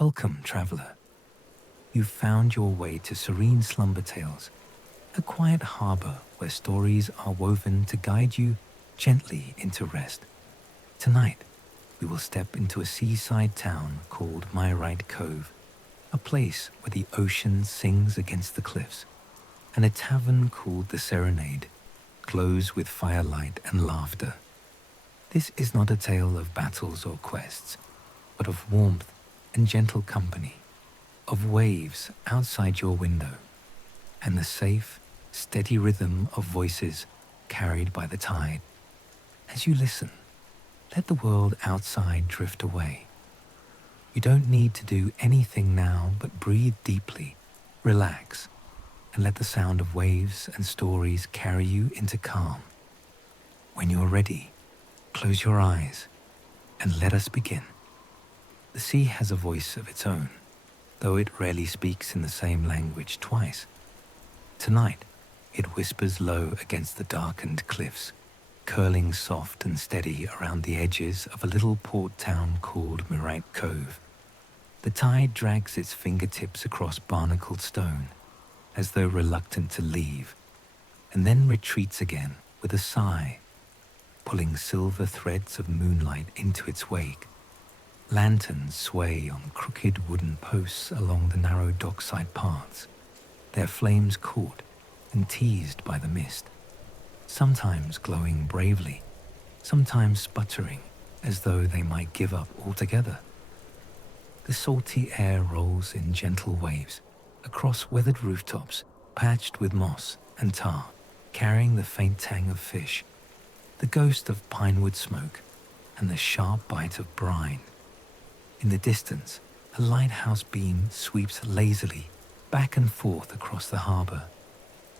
Welcome, traveler. You've found your way to Serene Slumber Tales, a quiet harbor where stories are woven to guide you gently into rest. Tonight, we will step into a seaside town called Myrite Cove, a place where the ocean sings against the cliffs, and a tavern called the Serenade glows with firelight and laughter. This is not a tale of battles or quests, but of warmth and gentle company, of waves outside your window, and the safe, steady rhythm of voices carried by the tide. As you listen, let the world outside drift away. You don't need to do anything now but breathe deeply, relax, and let the sound of waves and stories carry you into calm. When you're ready, close your eyes and let us begin. The sea has a voice of its own, though it rarely speaks in the same language twice. Tonight, it whispers low against the darkened cliffs, curling soft and steady around the edges of a little port town called Myrite Cove. The tide drags its fingertips across barnacled stone, as though reluctant to leave, and then retreats again with a sigh, pulling silver threads of moonlight into its wake. Lanterns sway on crooked wooden posts along the narrow dockside paths, their flames caught and teased by the mist, sometimes glowing bravely, sometimes sputtering as though they might give up altogether. The salty air rolls in gentle waves across weathered rooftops patched with moss and tar, carrying the faint tang of fish, the ghost of pinewood smoke, and the sharp bite of brine. In the distance, a lighthouse beam sweeps lazily back and forth across the harbor,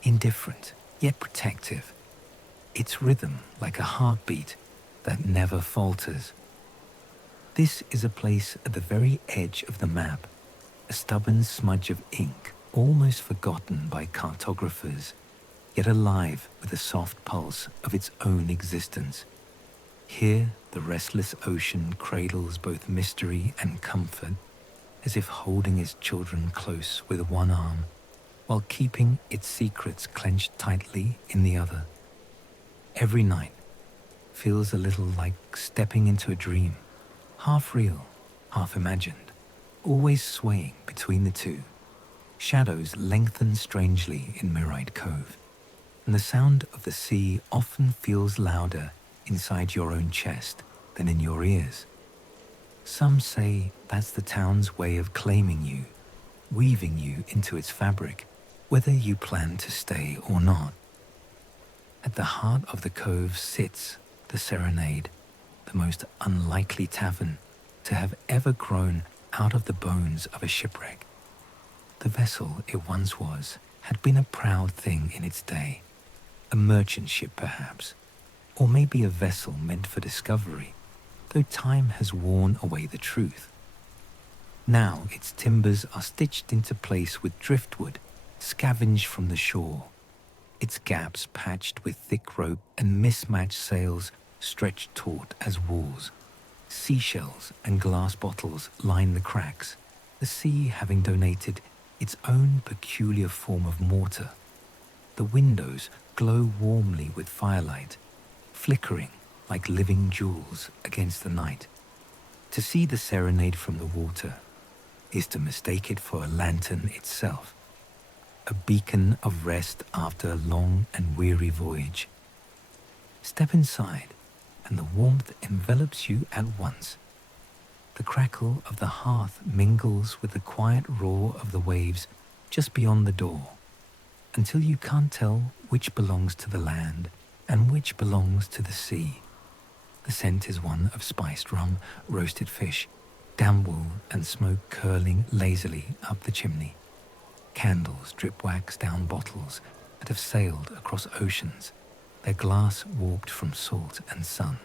indifferent yet protective, its rhythm like a heartbeat that never falters. This is a place at the very edge of the map, a stubborn smudge of ink almost forgotten by cartographers, yet alive with a soft pulse of its own existence. Here, the restless ocean cradles both mystery and comfort, as if holding its children close with one arm, while keeping its secrets clenched tightly in the other. Every night feels a little like stepping into a dream, half real, half imagined, always swaying between the two. Shadows lengthen strangely in Myrite Cove, and the sound of the sea often feels louder inside your own chest than in your ears. Some say that's the town's way of claiming you, weaving you into its fabric, whether you plan to stay or not. At the heart of the cove sits the Serenade, the most unlikely tavern to have ever grown out of the bones of a shipwreck. The vessel it once was had been a proud thing in its day, a merchant ship perhaps, or maybe a vessel meant for discovery, though time has worn away the truth. Now its timbers are stitched into place with driftwood scavenged from the shore, its gaps patched with thick rope and mismatched sails stretched taut as walls. Seashells and glass bottles line the cracks, the sea having donated its own peculiar form of mortar. The windows glow warmly with firelight, flickering like living jewels against the night. To see the Serenade from the water is to mistake it for a lantern itself, a beacon of rest after a long and weary voyage. Step inside, and the warmth envelops you at once. The crackle of the hearth mingles with the quiet roar of the waves just beyond the door, until you can't tell which belongs to the land and which belongs to the sea. The scent is one of spiced rum, roasted fish, damp wool, and smoke curling lazily up the chimney. Candles drip wax down bottles that have sailed across oceans, their glass warped from salt and sun.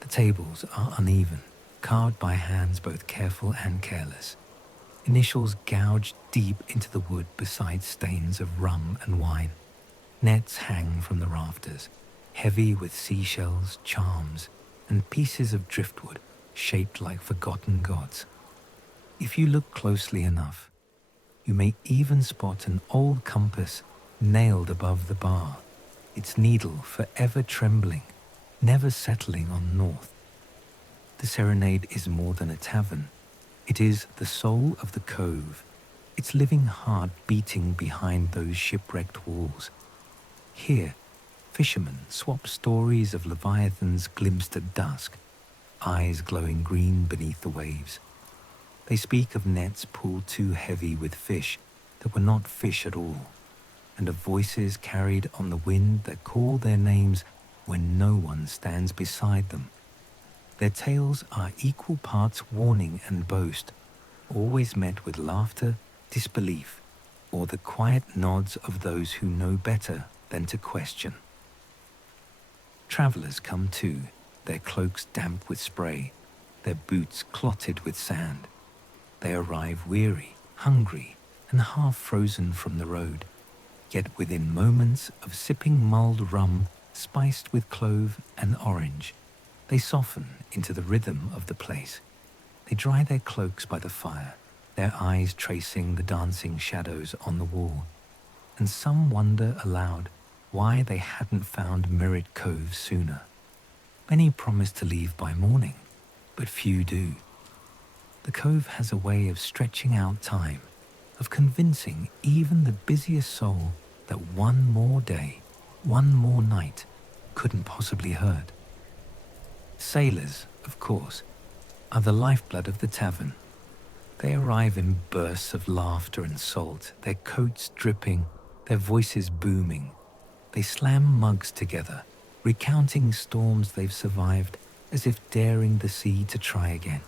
The tables are uneven, carved by hands both careful and careless. Initials gouged deep into the wood beside stains of rum and wine. Nets hang from the rafters, heavy with seashells, charms, and pieces of driftwood shaped like forgotten gods. If you look closely enough, you may even spot an old compass nailed above the bar, its needle forever trembling, never settling on north. The Serenade is more than a tavern. It is the soul of the cove, its living heart beating behind those shipwrecked walls. Here, fishermen swap stories of leviathans glimpsed at dusk, eyes glowing green beneath the waves. They speak of nets pulled too heavy with fish that were not fish at all, and of voices carried on the wind that call their names when no one stands beside them. Their tales are equal parts warning and boast, always met with laughter, disbelief, or the quiet nods of those who know better than to question. Travelers come too, their cloaks damp with spray, their boots clotted with sand. They arrive weary, hungry, and half frozen from the road, yet within moments of sipping mulled rum spiced with clove and orange, they soften into the rhythm of the place. They dry their cloaks by the fire, their eyes tracing the dancing shadows on the wall, and some wonder aloud why they hadn't found Mirrit Cove sooner. Many promise to leave by morning, but few do. The cove has a way of stretching out time, of convincing even the busiest soul that one more day, one more night, couldn't possibly hurt. Sailors, of course, are the lifeblood of the tavern. They arrive in bursts of laughter and salt, their coats dripping, their voices booming. They slam mugs together, recounting storms they've survived as if daring the sea to try again.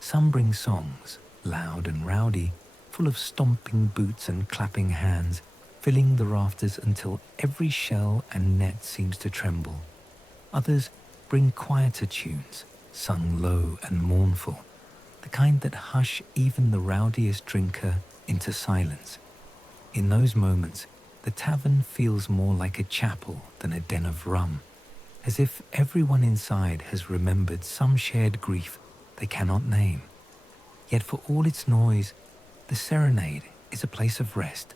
Some bring songs, loud and rowdy, full of stomping boots and clapping hands, filling the rafters until every shell and net seems to tremble. Others bring quieter tunes, sung low and mournful, the kind that hush even the rowdiest drinker into silence. In those moments, the tavern feels more like a chapel than a den of rum, as if everyone inside has remembered some shared grief they cannot name. Yet for all its noise, the Serenade is a place of rest.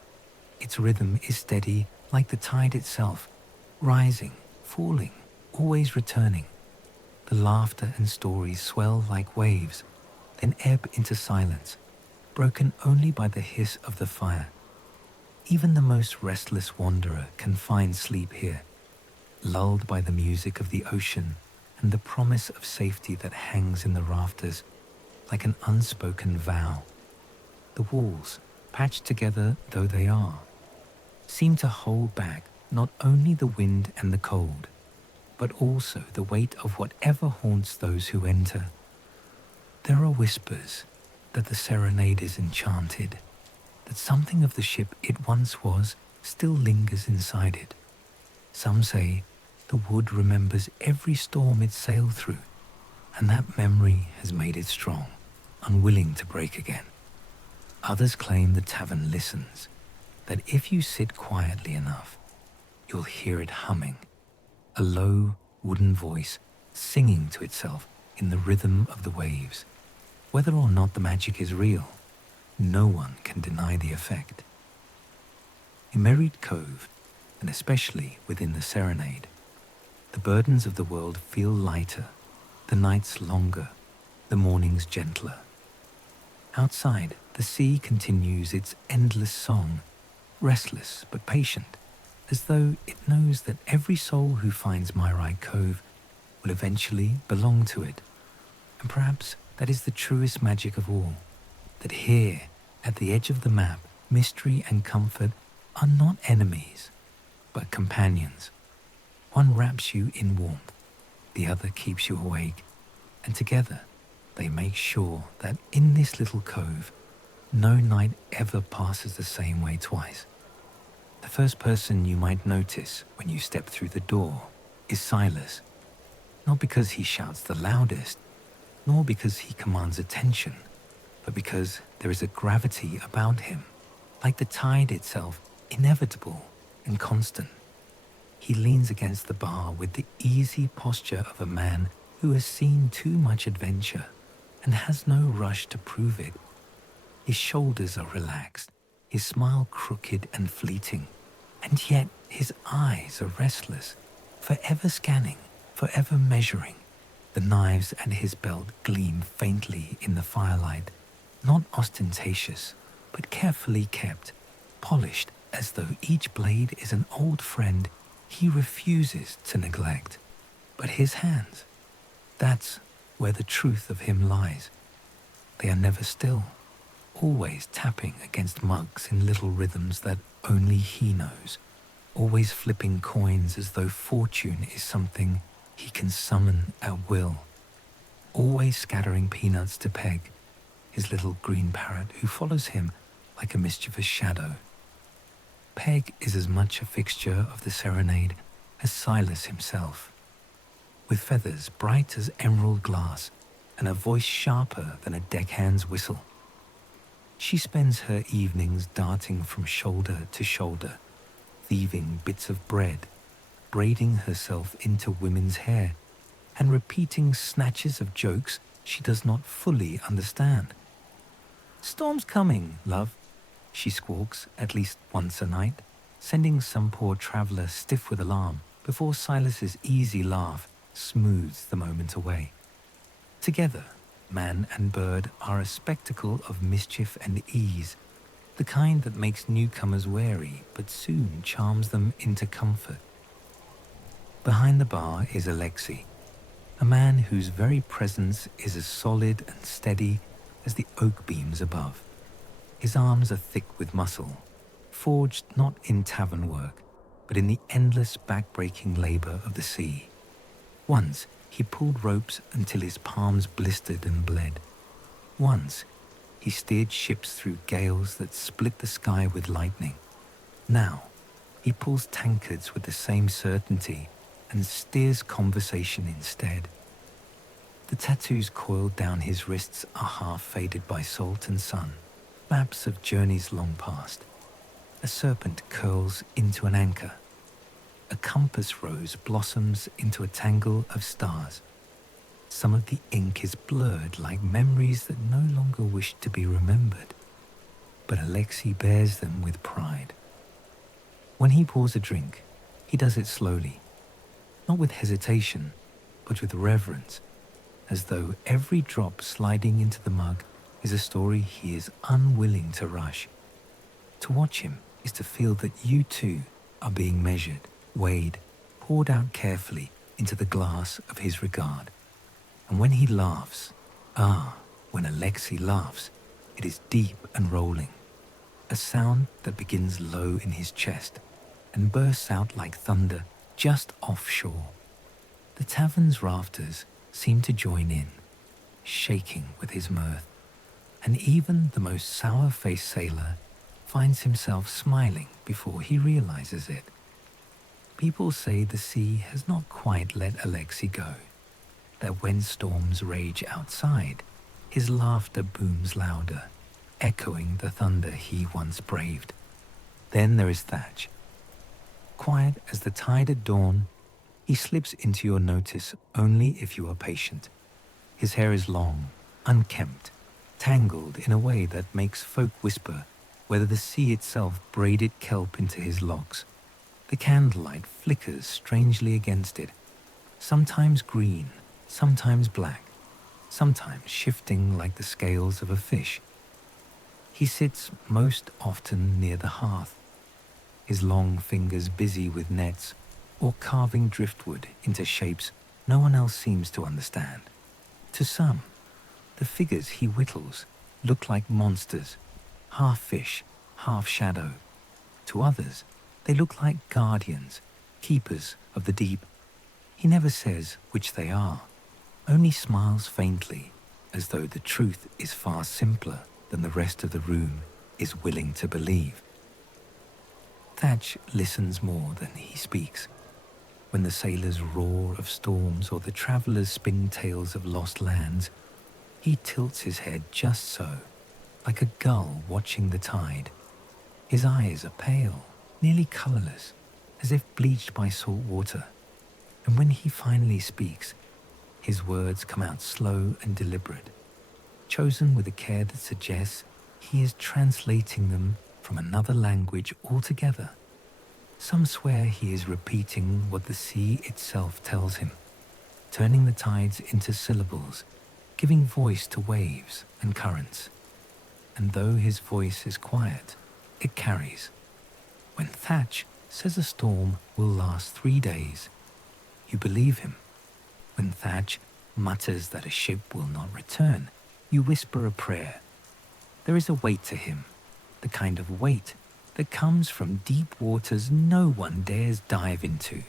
Its rhythm is steady like the tide itself, rising, falling, always returning. The laughter and stories swell like waves, then ebb into silence, broken only by the hiss of the fire. Even the most restless wanderer can find sleep here, lulled by the music of the ocean and the promise of safety that hangs in the rafters like an unspoken vow. The walls, patched together though they are, seem to hold back not only the wind and the cold, but also the weight of whatever haunts those who enter. There are whispers that the Serenade is enchanted, that something of the ship it once was still lingers inside it. Some say the wood remembers every storm it sailed through, and that memory has made it strong, unwilling to break again. Others claim the tavern listens, that if you sit quietly enough, you'll hear it humming, a low, wooden voice singing to itself in the rhythm of the waves. Whether or not the magic is real, no one can deny the effect. In Mirrit Cove, and especially within the Serenade, the burdens of the world feel lighter, the nights longer, the mornings gentler. Outside, the sea continues its endless song, restless but patient, as though it knows that every soul who finds Mirrit Cove will eventually belong to it. And perhaps that is the truest magic of all, that here, at the edge of the map, mystery and comfort are not enemies, but companions. One wraps you in warmth, the other keeps you awake, and together they make sure that in this little cove, no night ever passes the same way twice. The first person you might notice when you step through the door is Silas, not because he shouts the loudest, nor because he commands attention, but because there is a gravity about him, like the tide itself, inevitable and constant. He leans against the bar with the easy posture of a man who has seen too much adventure and has no rush to prove it His shoulders are relaxed, his smile crooked and fleeting, and yet his eyes are restless, forever scanning, forever measuring. The knives at his belt gleam faintly in the firelight, not ostentatious, but carefully kept, polished as though each blade is an old friend he refuses to neglect. But his hands, that's where the truth of him lies. They are never still, always tapping against mugs in little rhythms that only he knows, always flipping coins as though fortune is something he can summon at will, always scattering peanuts to Peg, his little green parrot who follows him like a mischievous shadow. Peg is as much a fixture of the serenade as Silas himself, with feathers bright as emerald glass and a voice sharper than a deckhand's whistle. She spends her evenings darting from shoulder to shoulder, thieving bits of bread, braiding herself into women's hair, and repeating snatches of jokes she does not fully understand. "Storm's coming, love," she squawks at least once a night, sending some poor traveller stiff with alarm before Silas's easy laugh smooths the moment away. Together, man and bird are a spectacle of mischief and ease, the kind that makes newcomers wary but soon charms them into comfort. Behind the bar is Alexei, a man whose very presence is as solid and steady as the oak beams above. His arms are thick with muscle, forged not in tavern work, but in the endless back-breaking labor of the sea. Once he pulled ropes until his palms blistered and bled. Once he steered ships through gales that split the sky with lightning. Now he pulls tankards with the same certainty and steers conversation instead. The tattoos coiled down his wrists are half faded by salt and sun, maps of journeys long past. A serpent curls into an anchor. A compass rose blossoms into a tangle of stars. Some of the ink is blurred like memories that no longer wish to be remembered, but Alexei bears them with pride. When he pours a drink, he does it slowly, not with hesitation, but with reverence, as though every drop sliding into the mug is a story he is unwilling to rush. To watch him is to feel that you too are being measured, weighed, poured out carefully into the glass of his regard. And when he laughs, when Alexei laughs, it is deep and rolling, a sound that begins low in his chest and bursts out like thunder just offshore. The tavern's rafters seem to join in, shaking with his mirth, and even the most sour-faced sailor finds himself smiling before he realizes it. People say the sea has not quite let Alexei go, that when storms rage outside, his laughter booms louder, echoing the thunder he once braved. Then there is Thatch. Quiet as the tide at dawn, he slips into your notice only if you are patient. His hair is long, unkempt, tangled in a way that makes folk whisper whether the sea itself braided kelp into his locks. The candlelight flickers strangely against it, sometimes green, sometimes black, sometimes shifting like the scales of a fish. He sits most often near the hearth, his long fingers busy with nets or carving driftwood into shapes no one else seems to understand. To some, the figures he whittles look like monsters, half fish, half shadow. To others, they look like guardians, keepers of the deep. He never says which they are, only smiles faintly, as though the truth is far simpler than the rest of the room is willing to believe. Thatch listens more than he speaks. When the sailors roar of storms or the travellers spin tales of lost lands, he tilts his head just so, like a gull watching the tide. His eyes are pale, nearly colourless, as if bleached by salt water. And when he finally speaks, his words come out slow and deliberate, chosen with a care that suggests he is translating them from another language altogether. Some swear he is repeating what the sea itself tells him, turning the tides into syllables, giving voice to waves and currents. And though his voice is quiet, it carries. When Thatch says a storm will last 3 days, you believe him. When Thatch mutters that a ship will not return, you whisper a prayer. There is a weight to him, the kind of weight that comes from deep waters no one dares dive into.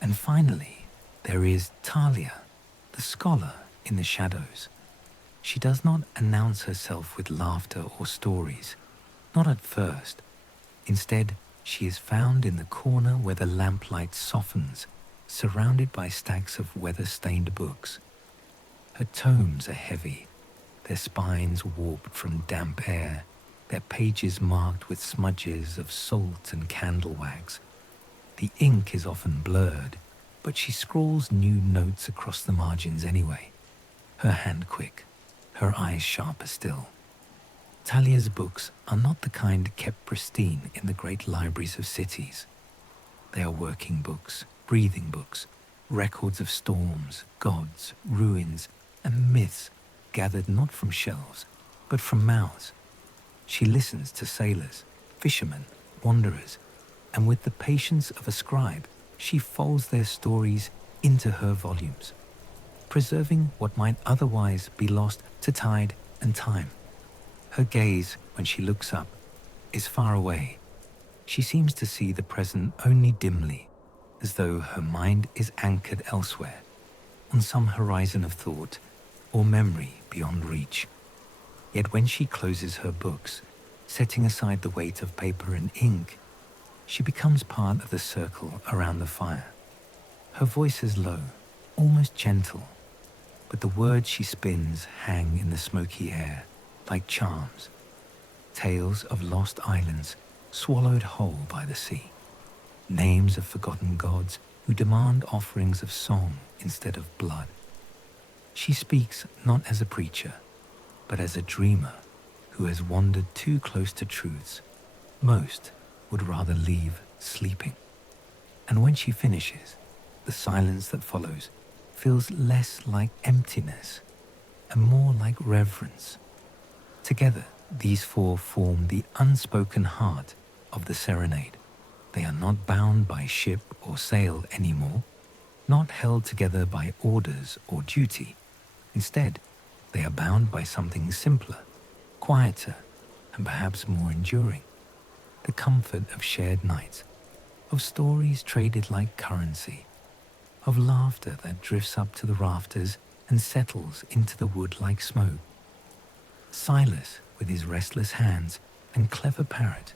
And finally, there is Talia, the scholar in the shadows. She does not announce herself with laughter or stories, not at first. Instead, she is found in the corner where the lamplight softens, surrounded by stacks of weather-stained books. Her tomes are heavy, their spines warped from damp air, their pages marked with smudges of salt and candle wax. The ink is often blurred, but she scrawls new notes across the margins anyway, her hand quick, her eyes sharper still. Talia's books are not the kind kept pristine in the great libraries of cities. They are working books, breathing books, records of storms, gods, ruins, and myths gathered not from shelves, but from mouths. She listens to sailors, fishermen, wanderers, and with the patience of a scribe, she folds their stories into her volumes, preserving what might otherwise be lost to tide and time. Her gaze, when she looks up, is far away. She seems to see the present only dimly, as though her mind is anchored elsewhere, on some horizon of thought or memory beyond reach. Yet when she closes her books, setting aside the weight of paper and ink, she becomes part of the circle around the fire. Her voice is low, almost gentle, but the words she spins hang in the smoky air like charms, tales of lost islands swallowed whole by the sea, names of forgotten gods who demand offerings of song instead of blood. She speaks not as a preacher, but as a dreamer who has wandered too close to truths most would rather leave sleeping. And when she finishes, the silence that follows feels less like emptiness and more like reverence. Together, these four form the unspoken heart of the serenade. They are not bound by ship or sail anymore, not held together by orders or duty. Instead, they are bound by something simpler, quieter, and perhaps more enduring. The comfort of shared nights, of stories traded like currency, of laughter that drifts up to the rafters and settles into the wood like smoke. Silas with his restless hands and clever parrot,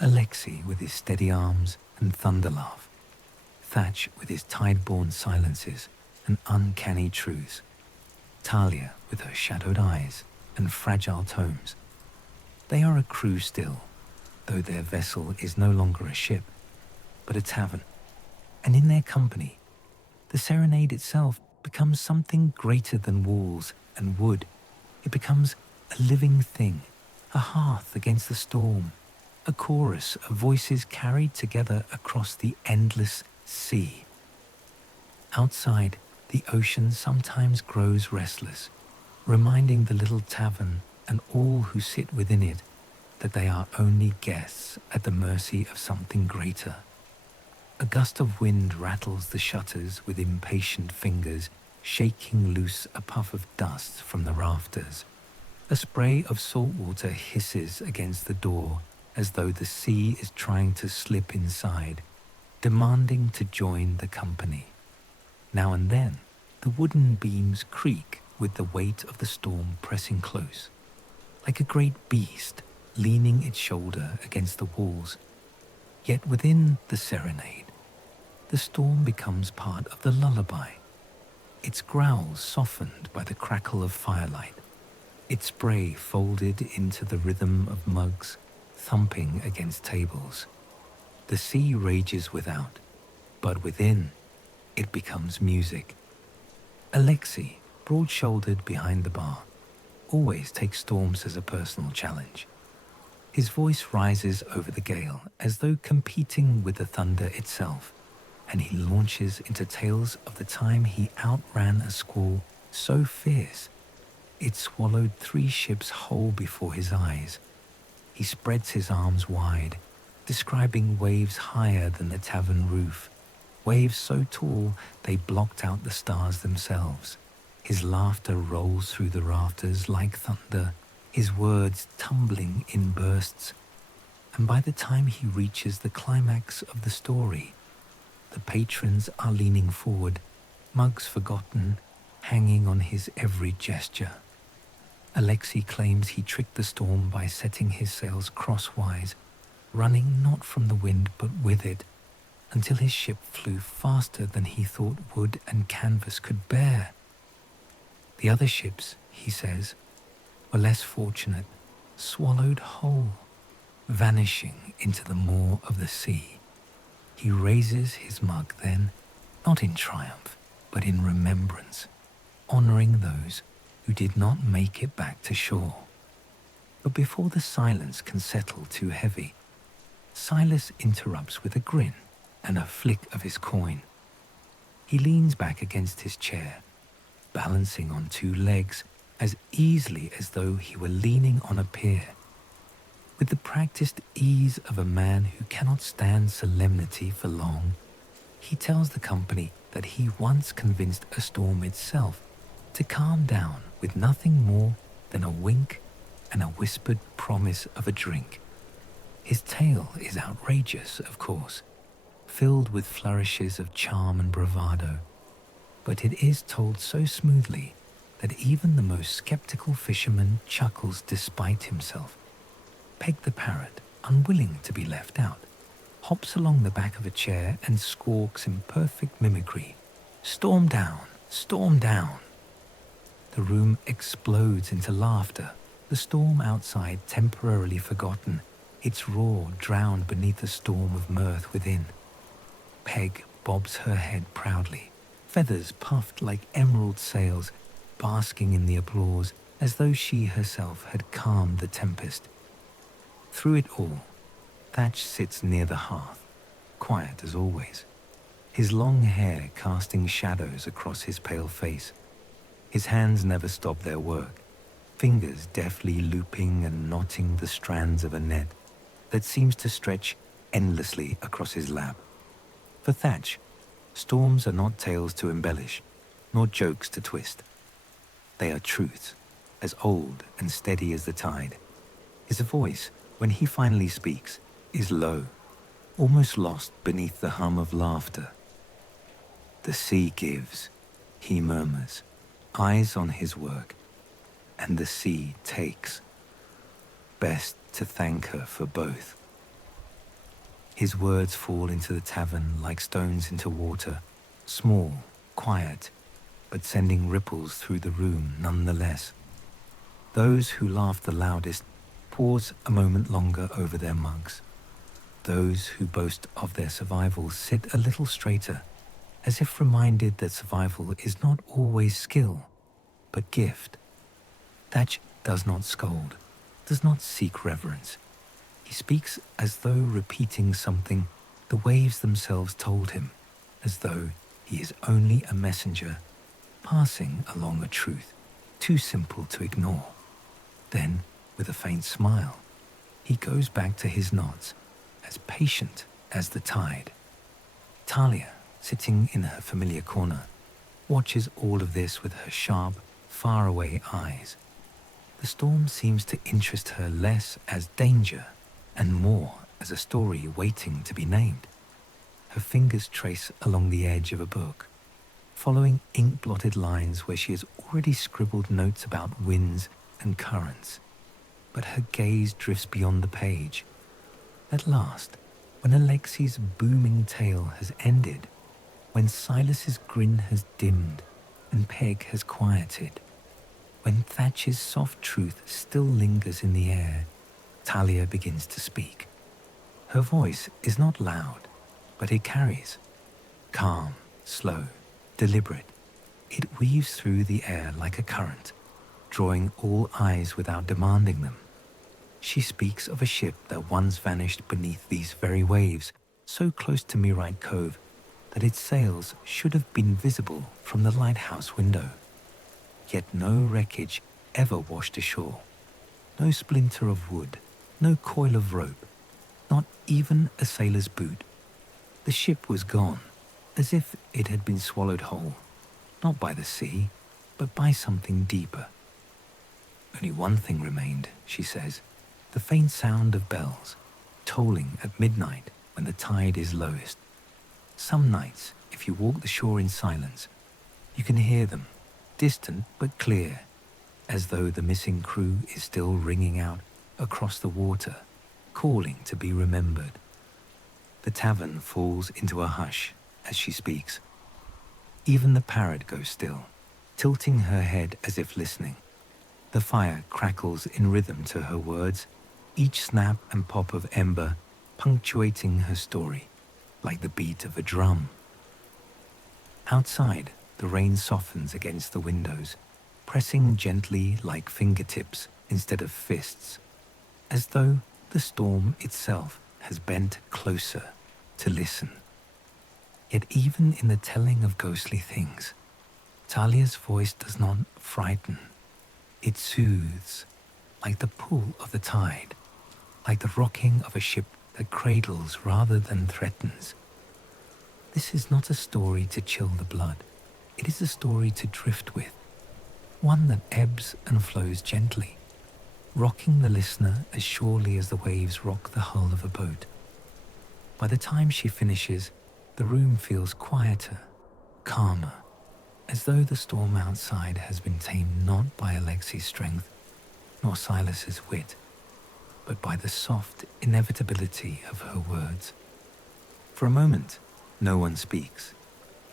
Alexei with his steady arms and thunder laugh, Thatch with his tide-born silences and uncanny truths, Talia with her shadowed eyes and fragile tomes. They are a crew still, though their vessel is no longer a ship, but a tavern. And in their company, the serenade itself becomes something greater than walls and wood. It becomes a living thing, a hearth against the storm, a chorus of voices carried together across the endless sea. Outside, the ocean sometimes grows restless, reminding the little tavern and all who sit within it that they are only guests at the mercy of something greater. A gust of wind rattles the shutters with impatient fingers, shaking loose a puff of dust from the rafters. A spray of salt water hisses against the door as though the sea is trying to slip inside, demanding to join the company. Now and then, the wooden beams creak with the weight of the storm pressing close, like a great beast leaning its shoulder against the walls. Yet within the serenade, the storm becomes part of the lullaby, its growls softened by the crackle of firelight, its spray folded into the rhythm of mugs thumping against tables. The sea rages without, but within, it becomes music. Alexei, broad-shouldered behind the bar, always takes storms as a personal challenge. His voice rises over the gale as though competing with the thunder itself, and he launches into tales of the time he outran a squall so fierce it swallowed 3 ships whole before his eyes. He spreads his arms wide, describing waves higher than the tavern roof, waves so tall they blocked out the stars themselves. His laughter rolls through the rafters like thunder, his words tumbling in bursts. And by the time he reaches the climax of the story, the patrons are leaning forward, mugs forgotten, hanging on his every gesture. Alexei claims he tricked the storm by setting his sails crosswise, running not from the wind but with it, until his ship flew faster than he thought wood and canvas could bear. The other ships, he says, were less fortunate, swallowed whole, vanishing into the maw of the sea. He raises his mug then, not in triumph, but in remembrance, honoring those who did not make it back to shore. But before the silence can settle too heavy, Silas interrupts with a grin and a flick of his coin. He leans back against his chair, balancing on 2 legs as easily as though he were leaning on a pier. With the practiced ease of a man who cannot stand solemnity for long, he tells the company that he once convinced a storm itself to calm down with nothing more than a wink and a whispered promise of a drink. His tale is outrageous, of course, filled with flourishes of charm and bravado, but it is told so smoothly that even the most skeptical fisherman chuckles despite himself. Peg the parrot, unwilling to be left out, hops along the back of a chair and squawks in perfect mimicry, "Storm down! Storm down!" The room explodes into laughter, the storm outside temporarily forgotten, its roar drowned beneath a storm of mirth within. Peg bobs her head proudly, feathers puffed like emerald sails, basking in the applause as though she herself had calmed the tempest. Through it all, Thatch sits near the hearth, quiet as always, his long hair casting shadows across his pale face. His hands never stop their work, fingers deftly looping and knotting the strands of a net that seems to stretch endlessly across his lap. For Thatch, storms are not tales to embellish, nor jokes to twist. They are truths, as old and steady as the tide. His voice, when he finally speaks, is low, almost lost beneath the hum of laughter. "The sea gives," he murmurs, eyes on his work, "and the sea takes. Best to thank her for both." His words fall into the tavern like stones into water, small, quiet, but sending ripples through the room nonetheless. Those who laugh the loudest pause a moment longer over their mugs. Those who boast of their survival sit a little straighter, as if reminded that survival is not always skill, but gift. Thatch does not scold, does not seek reverence. He speaks as though repeating something the waves themselves told him, as though he is only a messenger, passing along a truth too simple to ignore. Then, with a faint smile, he goes back to his knots, as patient as the tide. Talia, sitting in her familiar corner, watches all of this with her sharp, faraway eyes. The storm seems to interest her less as danger and more as a story waiting to be named. Her fingers trace along the edge of a book, following ink-blotted lines where she has already scribbled notes about winds and currents. But her gaze drifts beyond the page. At last, when Alexei's booming tale has ended, when Silas's grin has dimmed and Peg has quieted, when Thatch's soft truth still lingers in the air, Talia begins to speak. Her voice is not loud, but it carries. Calm, slow, deliberate, it weaves through the air like a current, drawing all eyes without demanding them. She speaks of a ship that once vanished beneath these very waves, so close to Mirite Cove that its sails should have been visible from the lighthouse window. Yet no wreckage ever washed ashore. No splinter of wood, no coil of rope, not even a sailor's boot. The ship was gone, as if it had been swallowed whole, not by the sea, but by something deeper. Only one thing remained, she says, the faint sound of bells, tolling at midnight when the tide is lowest. Some nights, if you walk the shore in silence, you can hear them, distant but clear, as though the missing crew is still ringing out across the water, calling to be remembered. The tavern falls into a hush as she speaks. Even the parrot goes still, tilting her head as if listening. The fire crackles in rhythm to her words, each snap and pop of ember punctuating her story, like the beat of a drum. Outside, the rain softens against the windows, pressing gently like fingertips instead of fists, as though the storm itself has bent closer to listen. Yet even in the telling of ghostly things, Talia's voice does not frighten. It soothes, like the pull of the tide, like the rocking of a ship that cradles rather than threatens. This is not a story to chill the blood. It is a story to drift with, one that ebbs and flows gently, rocking the listener as surely as the waves rock the hull of a boat. By the time she finishes, the room feels quieter, calmer, as though the storm outside has been tamed not by Alexi's strength, nor Silas's wit, but by the soft inevitability of her words. For a moment, no one speaks.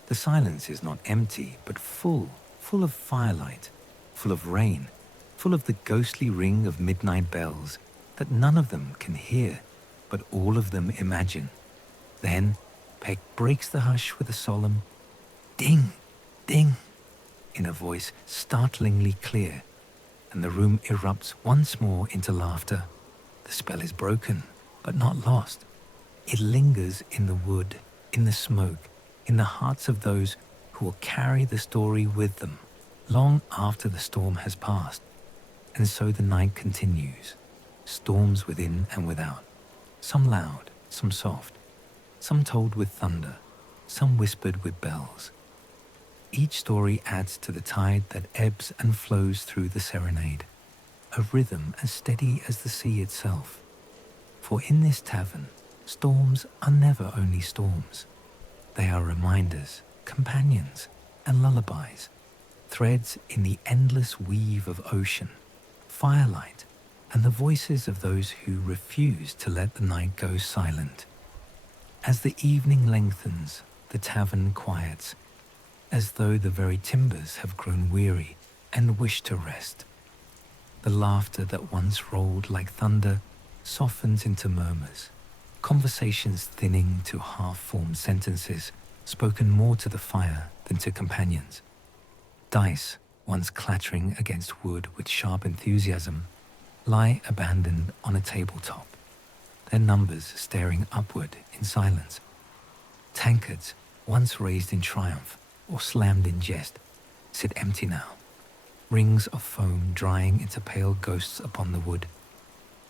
The silence is not empty, but full of firelight, full of rain, full of the ghostly ring of midnight bells that none of them can hear, but all of them imagine. Then Peg breaks the hush with a solemn ding, ding, in a voice startlingly clear, and the room erupts once more into laughter. The spell is broken, but not lost. It lingers in the wood, in the smoke, in the hearts of those who will carry the story with them, long after the storm has passed. And so the night continues, storms within and without, some loud, some soft, some told with thunder, some whispered with bells. Each story adds to the tide that ebbs and flows through the serenade, a rhythm as steady as the sea itself. For in this tavern, storms are never only storms. They are reminders, companions, and lullabies, threads in the endless weave of ocean, firelight, and the voices of those who refuse to let the night go silent. As the evening lengthens, the tavern quiets, as though the very timbers have grown weary and wish to rest. The laughter that once rolled like thunder softens into murmurs, conversations thinning to half-formed sentences spoken more to the fire than to companions. Dice, once clattering against wood with sharp enthusiasm, lie abandoned on a tabletop, their numbers staring upward in silence. Tankards, once raised in triumph or slammed in jest, sit empty now, rings of foam drying into pale ghosts upon the wood.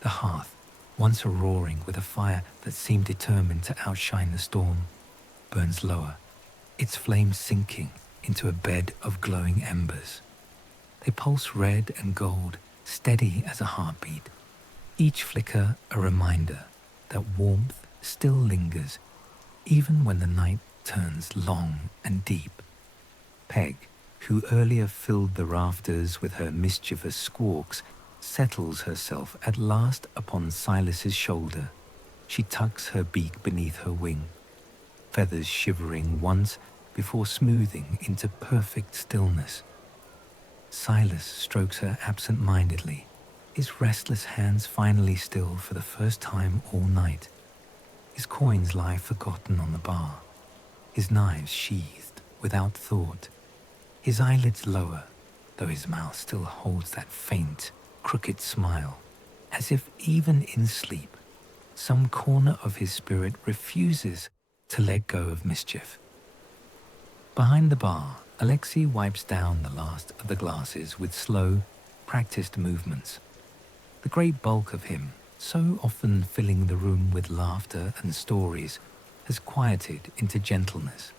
The hearth, once roaring with a fire that seemed determined to outshine the storm, burns lower, its flames sinking into a bed of glowing embers. They pulse red and gold, steady as a heartbeat, each flicker a reminder that warmth still lingers, even when the night turns long and deep. Peg, who earlier filled the rafters with her mischievous squawks, settles herself at last upon Silas's shoulder. She tucks her beak beneath her wing, feathers shivering once before smoothing into perfect stillness. Silas strokes her absent-mindedly, his restless hands finally still for the first time all night. His coins lie forgotten on the bar, his knives sheathed without thought, his eyelids lower, though his mouth still holds that faint, crooked smile, as if even in sleep, some corner of his spirit refuses to let go of mischief. Behind the bar, Alexei wipes down the last of the glasses with slow, practiced movements. The great bulk of him, so often filling the room with laughter and stories, has quieted into gentleness.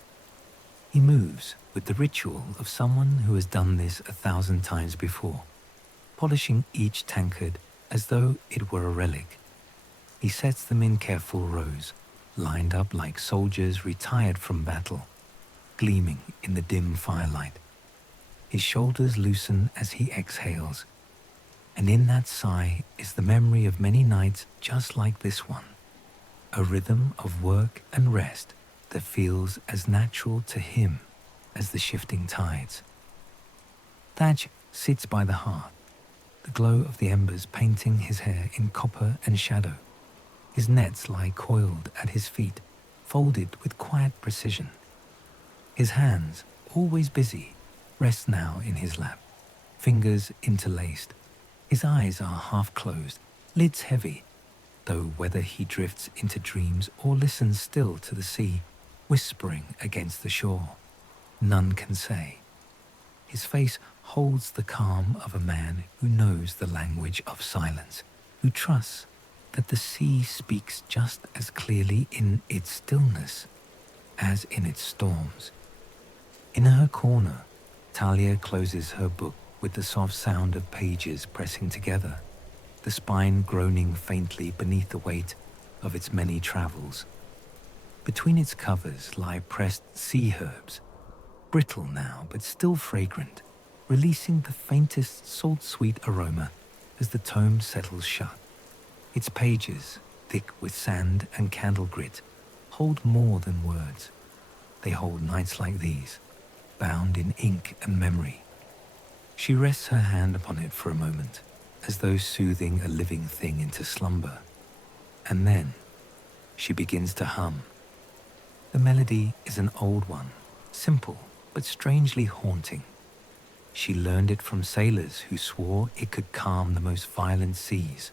He moves with the ritual of someone who has done this 1,000 times before, polishing each tankard as though it were a relic. He sets them in careful rows, lined up like soldiers retired from battle, gleaming in the dim firelight. His shoulders loosen as he exhales, and in that sigh is the memory of many nights just like this one, a rhythm of work and rest that feels as natural to him as the shifting tides. Thatch sits by the hearth, the glow of the embers painting his hair in copper and shadow. His nets lie coiled at his feet, folded with quiet precision. His hands, always busy, rest now in his lap, fingers interlaced. His eyes are half closed, lids heavy, though whether he drifts into dreams or listens still to the sea, whispering against the shore, none can say. His face holds the calm of a man who knows the language of silence, who trusts that the sea speaks just as clearly in its stillness as in its storms. In her corner, Talia closes her book with the soft sound of pages pressing together, the spine groaning faintly beneath the weight of its many travels. Between its covers lie pressed sea herbs, brittle now but still fragrant, releasing the faintest salt-sweet aroma as the tome settles shut. Its pages, thick with sand and candle grit, hold more than words. They hold nights like these, bound in ink and memory. She rests her hand upon it for a moment, as though soothing a living thing into slumber. And then she begins to hum. The melody is an old one, simple but strangely haunting. She learned it from sailors who swore it could calm the most violent seas.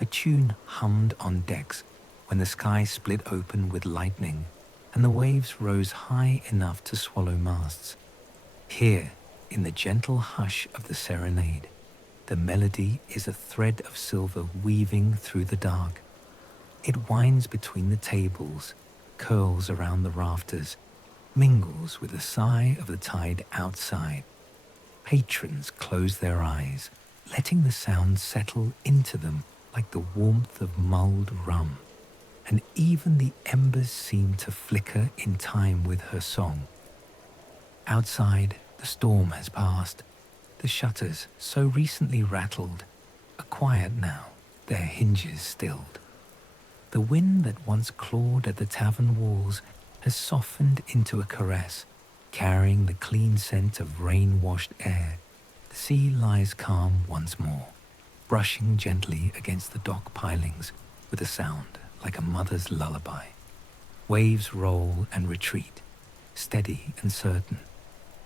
A tune hummed on decks when the sky split open with lightning and the waves rose high enough to swallow masts. Here, in the gentle hush of the serenade, the melody is a thread of silver weaving through the dark. It winds between the tables, curls around the rafters, mingles with the sigh of the tide outside. Patrons close their eyes, letting the sound settle into them like the warmth of mulled rum, and even the embers seem to flicker in time with her song. Outside, the storm has passed. The shutters, so recently rattled, are quiet now, their hinges stilled. The wind that once clawed at the tavern walls has softened into a caress, carrying the clean scent of rain-washed air. The sea lies calm once more, brushing gently against the dock pilings with a sound like a mother's lullaby. Waves roll and retreat, steady and certain,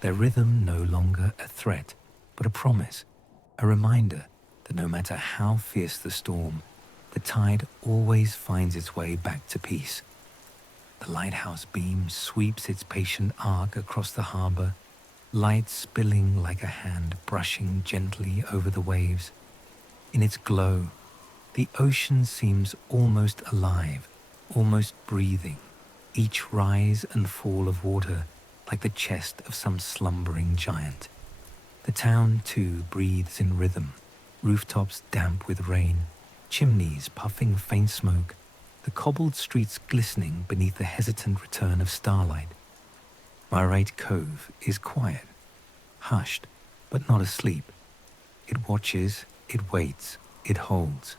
their rhythm no longer a threat, but a promise, a reminder that no matter how fierce the storm, the tide always finds its way back to peace. The lighthouse beam sweeps its patient arc across the harbor, light spilling like a hand brushing gently over the waves. In its glow, the ocean seems almost alive, almost breathing, each rise and fall of water like the chest of some slumbering giant. The town, too, breathes in rhythm, rooftops damp with rain, chimneys puffing faint smoke, the cobbled streets glistening beneath the hesitant return of starlight. Myrite Cove is quiet, hushed, but not asleep. It watches, it waits, it holds.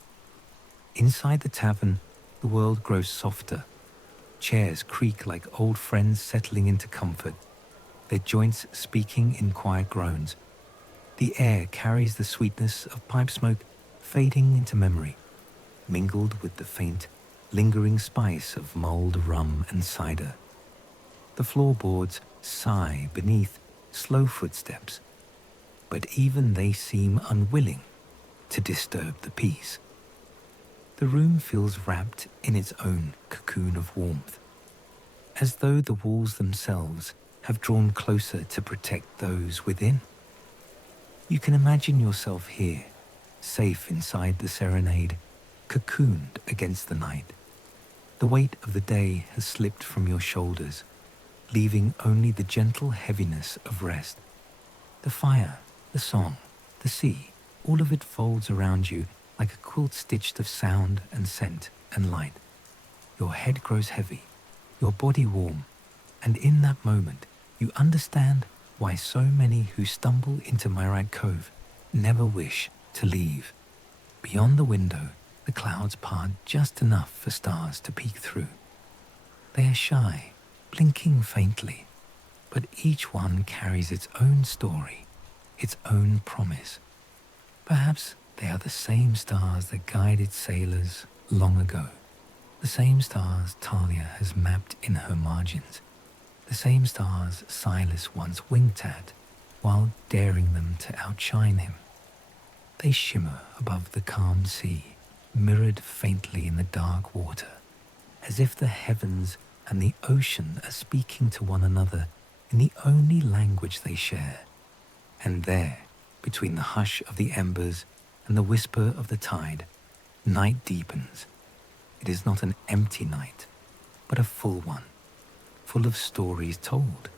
Inside the tavern, the world grows softer. Chairs creak like old friends settling into comfort, their joints speaking in quiet groans. The air carries the sweetness of pipe smoke fading into memory, mingled with the faint, lingering spice of mulled rum and cider. The floorboards sigh beneath slow footsteps. but even they seem unwilling to disturb the peace. The room feels wrapped in its own cocoon of warmth, as though the walls themselves have drawn closer to protect those within. You can imagine yourself here, safe inside the serenade, cocooned against the night. The weight of the day has slipped from your shoulders, leaving only the gentle heaviness of rest. The fire, the song, the sea, all of it folds around you like a quilt stitched of sound and scent and light. Your head grows heavy, your body warm, and in that moment you understand why so many who stumble into Myriad Cove never wish to leave. Beyond the window, the clouds part just enough for stars to peek through. They are shy, blinking faintly, but each one carries its own story, its own promise. Perhaps they are the same stars that guided sailors long ago, the same stars Talia has mapped in her margins, the same stars Silas once winked at while daring them to outshine him. They shimmer above the calm sea, mirrored faintly in the dark water, as if the heavens and the ocean are speaking to one another in the only language they share. And there, between the hush of the embers and the whisper of the tide, night deepens. It is not an empty night, but a full one, full of stories told,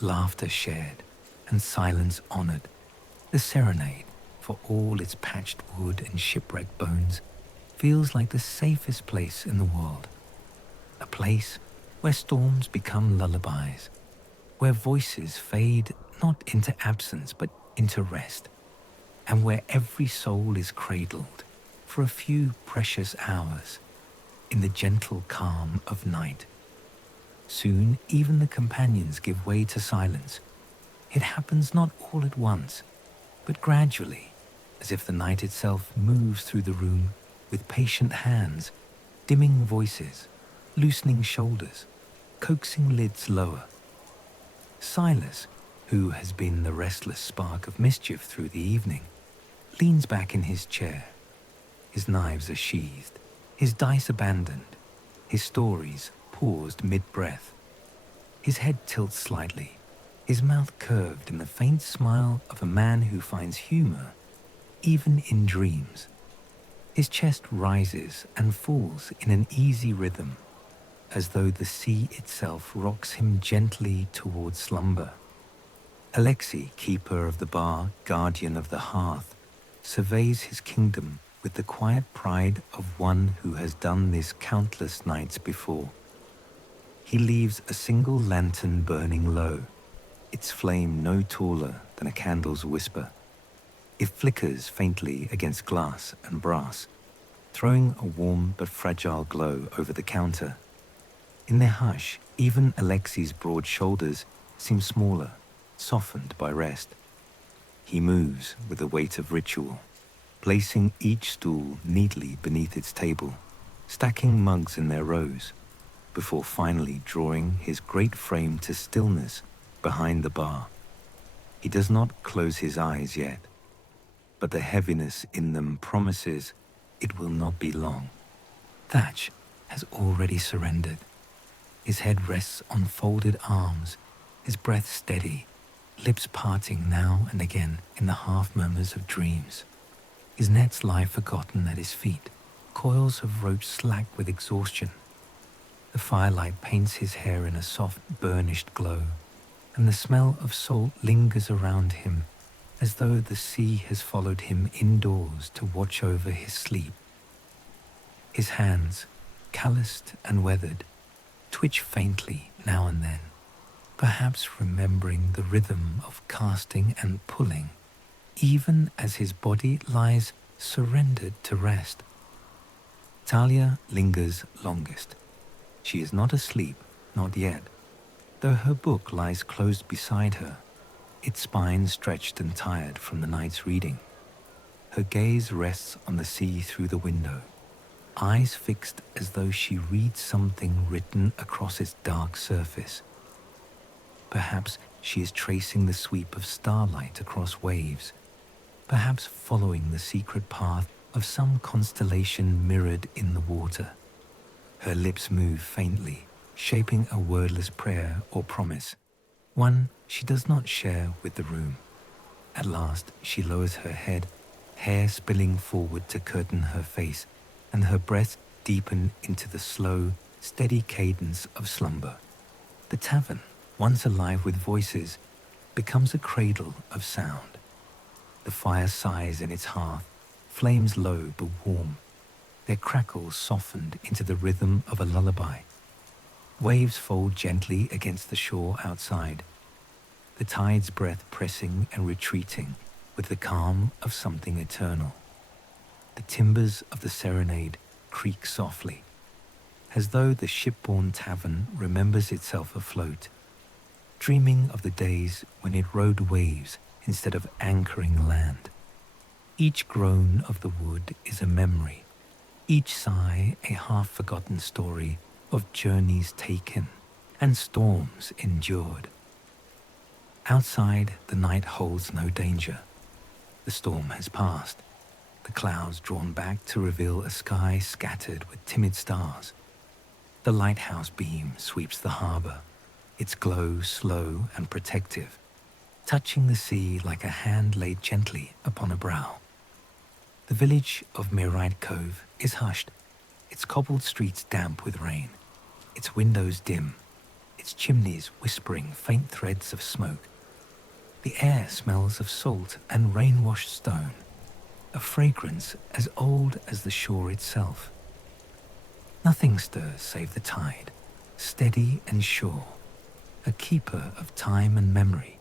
laughter shared, and silence honored. The serenade, for all its patched wood and shipwrecked bones, feels like the safest place in the world. A place where storms become lullabies, where voices fade not into absence but into rest, and where every soul is cradled for a few precious hours in the gentle calm of night. Soon even the companions give way to silence. It happens not all at once, but gradually, as if the night itself moves through the room with patient hands, dimming voices, loosening shoulders, coaxing lids lower. Silas, who has been the restless spark of mischief through the evening, leans back in his chair. His knives are sheathed, his dice abandoned, his stories paused mid-breath. His head tilts slightly, his mouth curved in the faint smile of a man who finds humor even in dreams. His chest rises and falls in an easy rhythm, as though the sea itself rocks him gently towards slumber. Alexei, keeper of the bar, guardian of the hearth, surveys his kingdom with the quiet pride of one who has done this countless nights before. He leaves a single lantern burning low, its flame no taller than a candle's whisper. It flickers faintly against glass and brass, throwing a warm but fragile glow over the counter. In their hush, even Alexei's broad shoulders seem smaller, softened by rest. He moves with the weight of ritual, placing each stool neatly beneath its table, stacking mugs in their rows, before finally drawing his great frame to stillness behind the bar. He does not close his eyes yet, but the heaviness in them promises it will not be long. Thatch has already surrendered. His head rests on folded arms, his breath steady, lips parting now and again in the half-murmurs of dreams. His nets lie forgotten at his feet, coils of rope slack with exhaustion. The firelight paints his hair in a soft, burnished glow, and the smell of salt lingers around him as though the sea has followed him indoors to watch over his sleep. His hands, calloused and weathered, twitch faintly now and then, perhaps remembering the rhythm of casting and pulling, even as his body lies surrendered to rest. Talia lingers longest. She is not asleep, not yet, though her book lies closed beside her, its spine stretched and tired from the night's reading. Her gaze rests on the sea through the window, eyes fixed as though she reads something written across its dark surface. Perhaps she is tracing the sweep of starlight across waves, perhaps following the secret path of some constellation mirrored in the water. Her lips move faintly, shaping a wordless prayer or promise, one she does not share with the room. At last, she lowers her head, hair spilling forward to curtain her face, and her breath deepen into the slow, steady cadence of slumber. The tavern, once alive with voices, becomes a cradle of sound. The fire sighs in its hearth, flames low but warm, their crackles softened into the rhythm of a lullaby. Waves fold gently against the shore outside, the tide's breath pressing and retreating with the calm of something eternal. The timbers of the serenade creak softly, as though the shipborne tavern remembers itself afloat, dreaming of the days when it rode waves instead of anchoring land. Each groan of the wood is a memory, each sigh a half-forgotten story of journeys taken and storms endured. Outside, the night holds no danger. The storm has passed, the clouds drawn back to reveal a sky scattered with timid stars. The lighthouse beam sweeps the harbor, its glow slow and protective, touching the sea like a hand laid gently upon a brow. The village of Mirite Cove is hushed, its cobbled streets damp with rain, its windows dim, its chimneys whispering faint threads of smoke. The air smells of salt and rain-washed stone, a fragrance as old as the shore itself. Nothing stirs save the tide, steady and sure, a keeper of time and memory.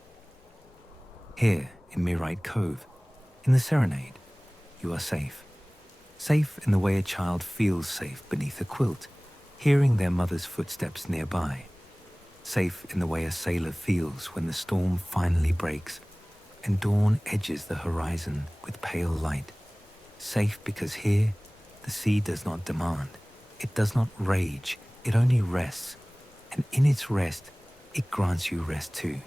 Here in Mirite Cove, in the serenade, you are safe. Safe in the way a child feels safe beneath a quilt, hearing their mother's footsteps nearby. Safe in the way a sailor feels when the storm finally breaks and dawn edges the horizon with pale light. Safe because here, the sea does not demand. It does not rage, it only rests. And in its rest, it grants you rest too.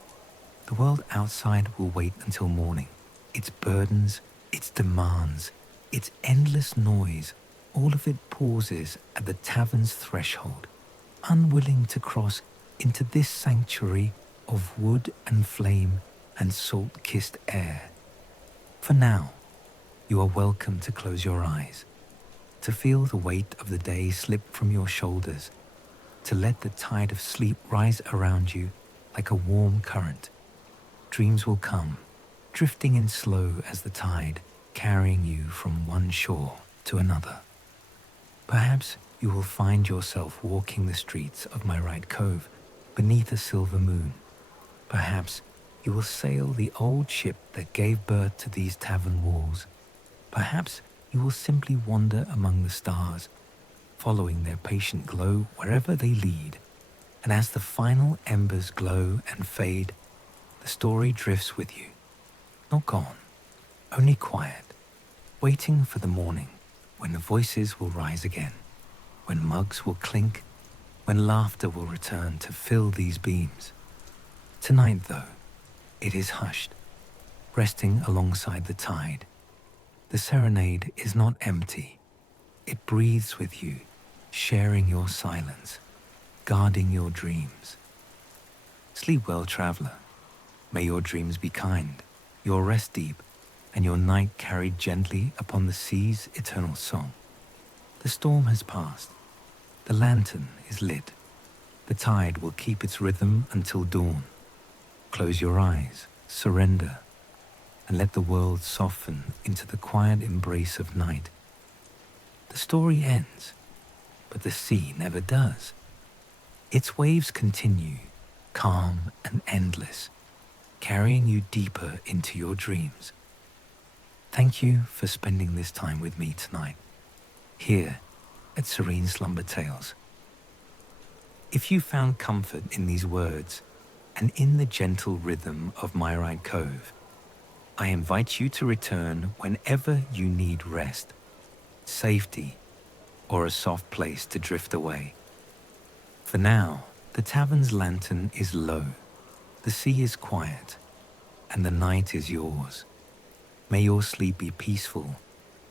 The world outside will wait until morning. Its burdens, its demands, its endless noise, all of it pauses at the tavern's threshold, unwilling to cross into this sanctuary of wood and flame and salt-kissed air. For now, you are welcome to close your eyes, to feel the weight of the day slip from your shoulders, to let the tide of sleep rise around you like a warm current. Dreams will come, drifting in slow as the tide, carrying you from one shore to another. Perhaps you will find yourself walking the streets of Mirite Cove beneath a silver moon. Perhaps you will sail the old ship that gave birth to these tavern walls. Perhaps you will simply wander among the stars, following their patient glow wherever they lead. And as the final embers glow and fade, the story drifts with you, not gone, only quiet, waiting for the morning when the voices will rise again, when mugs will clink, when laughter will return to fill these beams. Tonight, though, it is hushed, resting alongside the tide. The serenade is not empty. It breathes with you, sharing your silence, guarding your dreams. Sleep well, traveler. May your dreams be kind, your rest deep, and your night carried gently upon the sea's eternal song. The storm has passed. The lantern is lit. The tide will keep its rhythm until dawn. Close your eyes, surrender, and let the world soften into the quiet embrace of night. The story ends, but the sea never does. Its waves continue, calm and endless, carrying you deeper into your dreams. Thank you for spending this time with me tonight, here at Serene Slumber Tales. If you found comfort in these words and in the gentle rhythm of Mirite Cove, I invite you to return whenever you need rest, safety, or a soft place to drift away. For now, the tavern's lantern is low, The sea is quiet, and the night is yours. May your sleep be peaceful,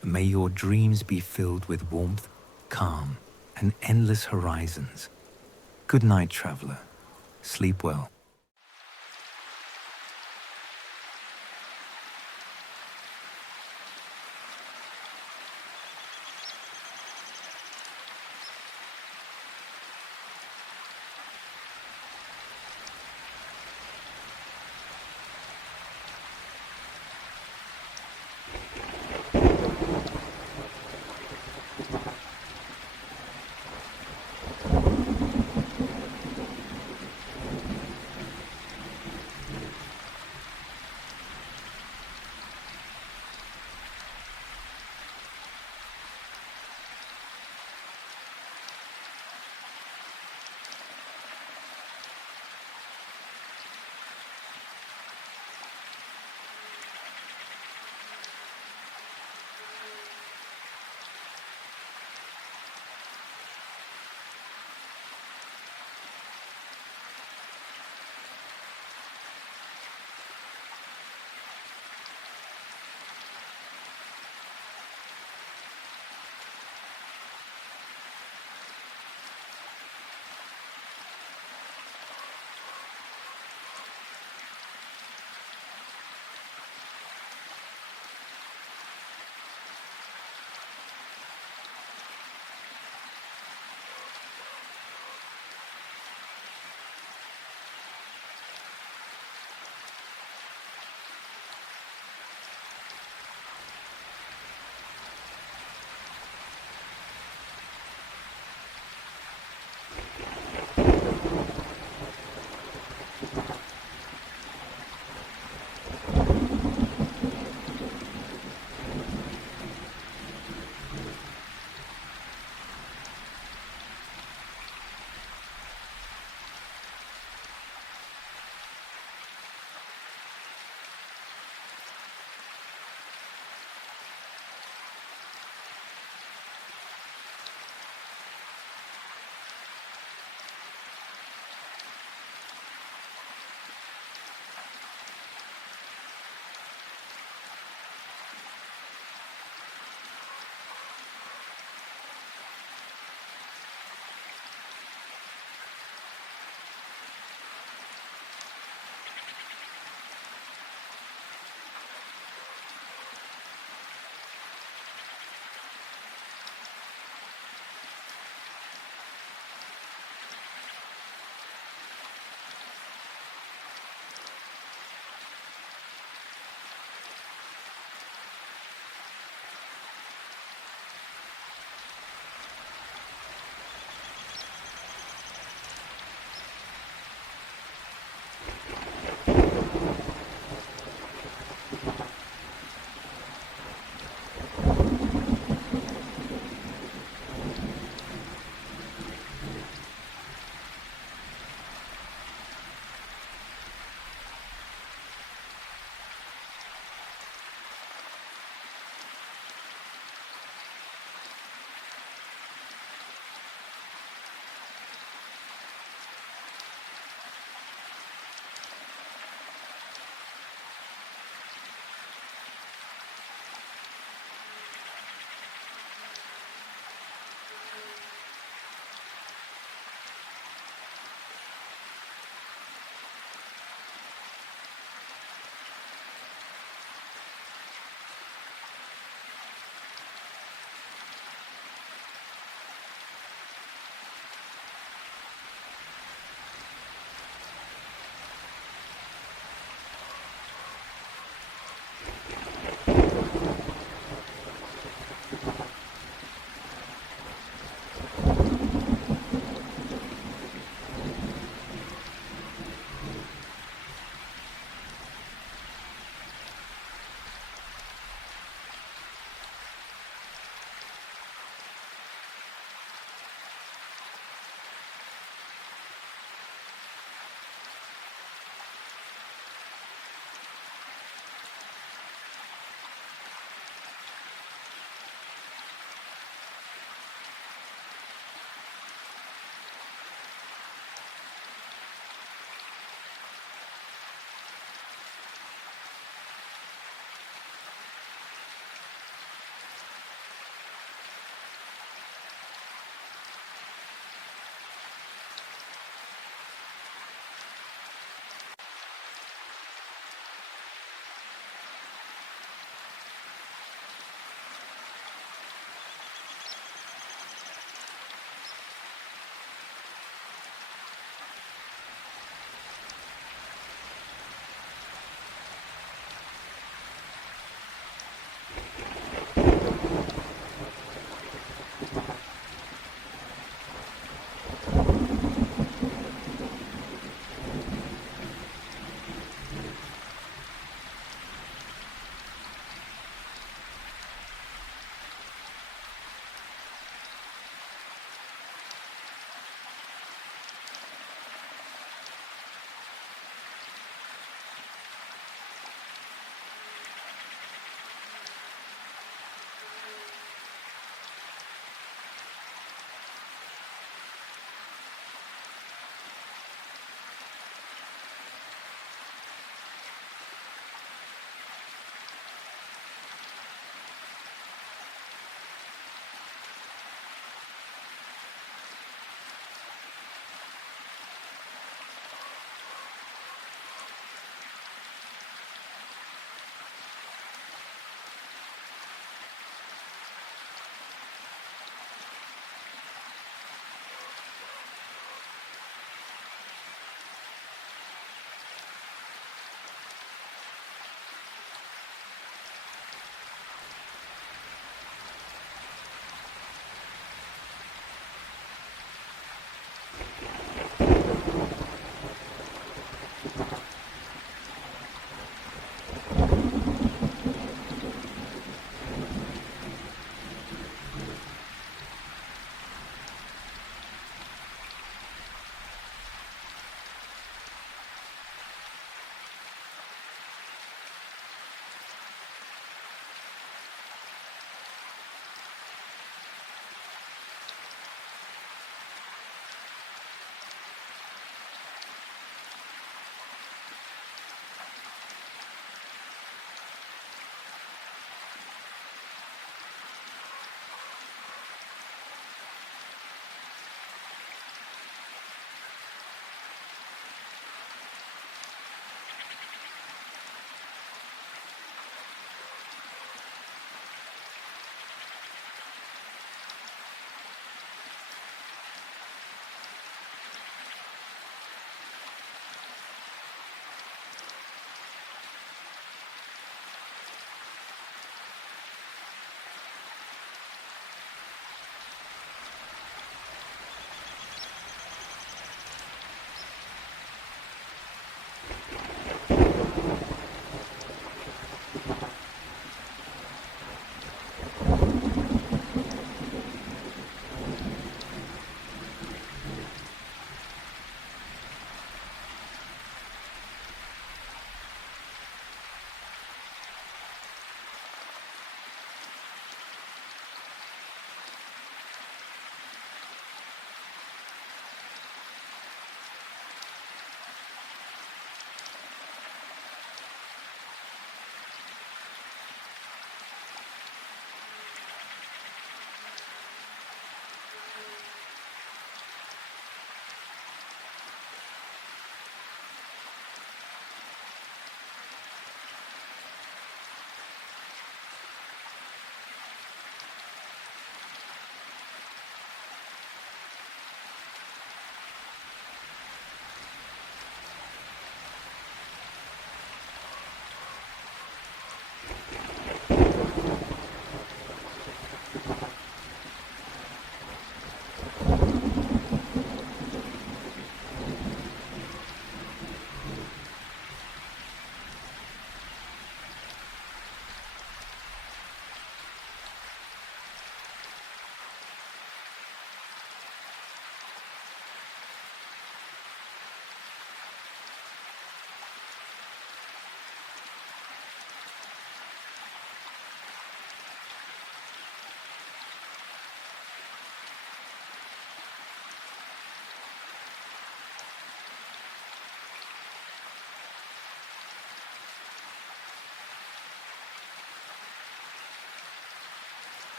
and may your dreams be filled with warmth, calm, and endless horizons. Good night, traveler. Sleep well.